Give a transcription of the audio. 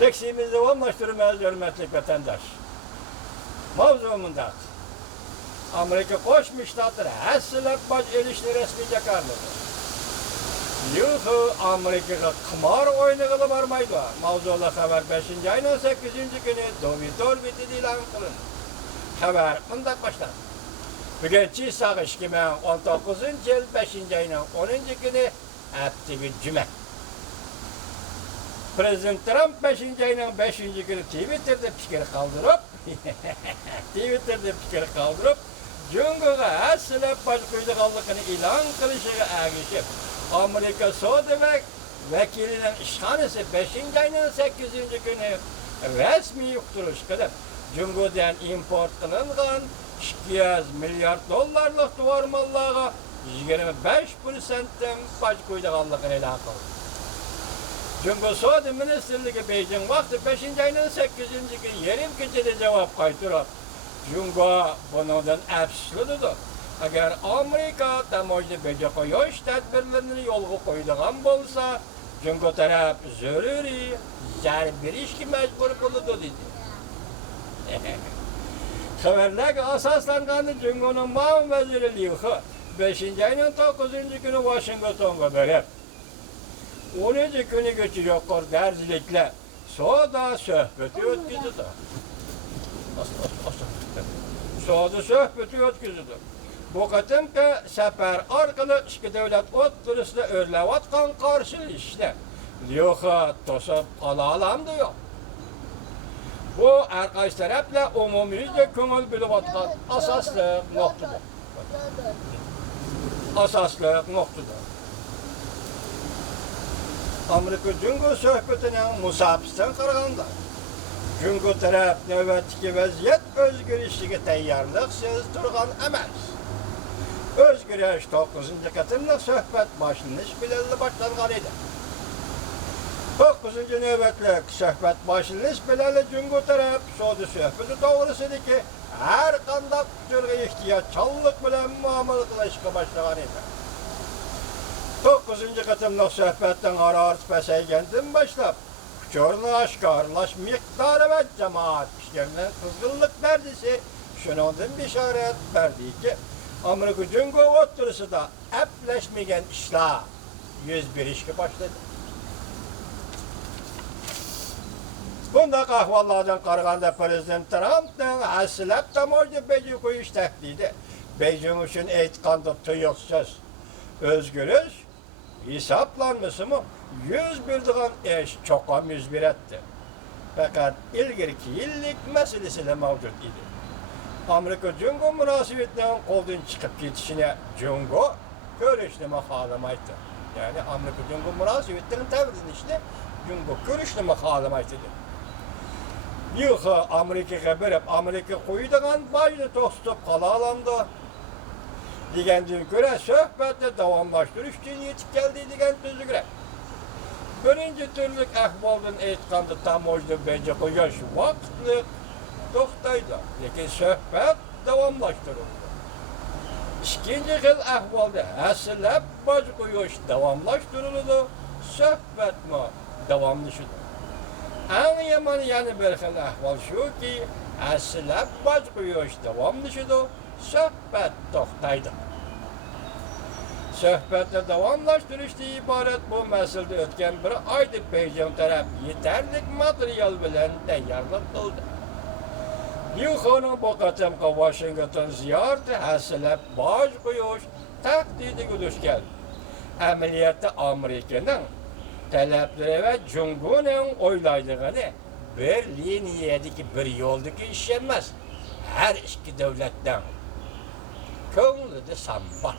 Leksimizi davamlaştırmaz hürmetlik vatandaş. Mavzumunda Amerika Koşmuş Ştatları həssilep baş erişli resmi jakarlıdır. Yuhu Amerika'ga qimar oynagılı barmaydı. Mavzula haber 5. ayının 8. günü Dovitor bitidi ilan kılın. Haber bundak başlar. Bugün sağı 2019 yıl 5. ayının 10. günü Heptigi Cüme. Prezident Trump 5. ayının 5. günü Twitter'da fikir kaldırıp Cumhur'a həssilep baş koyduğallıqını ilan kılışığı əgişip Amerika Soğudu vekilinin işhanesi 5. ayının 8. günü resmi yuqtuluş kılıp Cumhur'dan import kılınğan 200 milyar dollarlık duvar mallığa 25%'den baş koyduğallıqını ilan kıldı. Cumhur Soğudu Ministerliği Beijing vakti 5. ayının 8. günü yerim keçede cevap kaytırıp Cumhur bundan əfsusludur. Eğer Amerika tamoyda beje koyuş tedbirlerini yolga koyduğun bolsa, Cumhur taraf zöruri, bir işki mecbur kılıdı dedi. Haberler asaslanğanı Cumhur'un Mağın Veziri Liu He, 5. ayının 9. günü Washington'a verip, 10. günü geçiriyor derzilikle, soğuda söhbeti ötküzüdü. Soğuda söhbeti ötküzüdü. Bu qatımki səfər arqılı iki devlet oturusida örləvatqan qarşı işlər. Yoxa tosub qala alamdı yox. Bu hər qaysı tərəflə umumiyicə köngül bilib atqan asaslıq noktadır. Amerika Cumhur söhbətinin musafisdən qarğanda. Cumhur tərəf növbətdəki vəziyyət özgürüşlüğü təyyarlıqsız durğan əməl. Özgürüş 9. katımlık söhbet başlanış bileli başlanğan idi. 9. növbetlik söhbet başlanış bileli Cumhur taraf soğudu söhbeti doğrusuydu ki her qandaq türlü ihtiyaççallık bilen muamele kılışqa başlanğan idi. 9. katımlık söhbetten ararız pəsəygəndən başlap küçörlü aşkarlaş miktarı ve cemaat işlerinin kızgınlık neredeyse şunundan bir işaret verdi ki Amerika Cumhur oturusu da epleşmeyen işler 101 işki başladı. Bunda kahvallardan qarğanda Prezident Trump'ın həssilep tamoyda Beijing koyuş təhdidi. Beijing üçün eytqanda tuyuqsuz özgürüş hesaplanması mı 101 diğen eş çoqam 101 etti. Fakat ilgirki yıllık meselesiyle mevcut idi. Amerika Cumhur münasebetinden koldan çıkıp yetişine Cumhur görüşleme halamaydı. Yani Amerika Cumhur münasebetinden tevridin işte Cumhur görüşleme halamaydı. Yuhu Amerika'ya verip Amerika koyduğun başını tostup kala alanda digendiğine göre söhbette davamlaştırış için yetip geldi digen tüzü göre. Birinci türlük ahvaldan eytqanda tamoyda bence koyuş vaktli toxtaydı. Lekin söhbət davamlaşdırıldı. İkinci xil ahvalda həssilep baş qoyuş davamlaşdırıldı. Söhbət mi davamlaşıdı. En yaman yani bir xil ahval şu ki həssilep baş qoyuş davamlaşıdı. Söhbət toxtaydı. Söhbətlə davamlaşdırışda ibaret bu meselede ötken bir ayda Beijing taraf yeterlik materyal bilen təyyarlıq qıldı. Yuxu'nun bu qatımqı Washington ziyareti həssilep baş qoyuş təhdidi güdüş geldi. Əməliyyatda Amerika'nın tələbləri və Cumhur'un oylaydığını bir liniyadaki bir yoldaki işlenmez. Her iki devletten köngülde samba.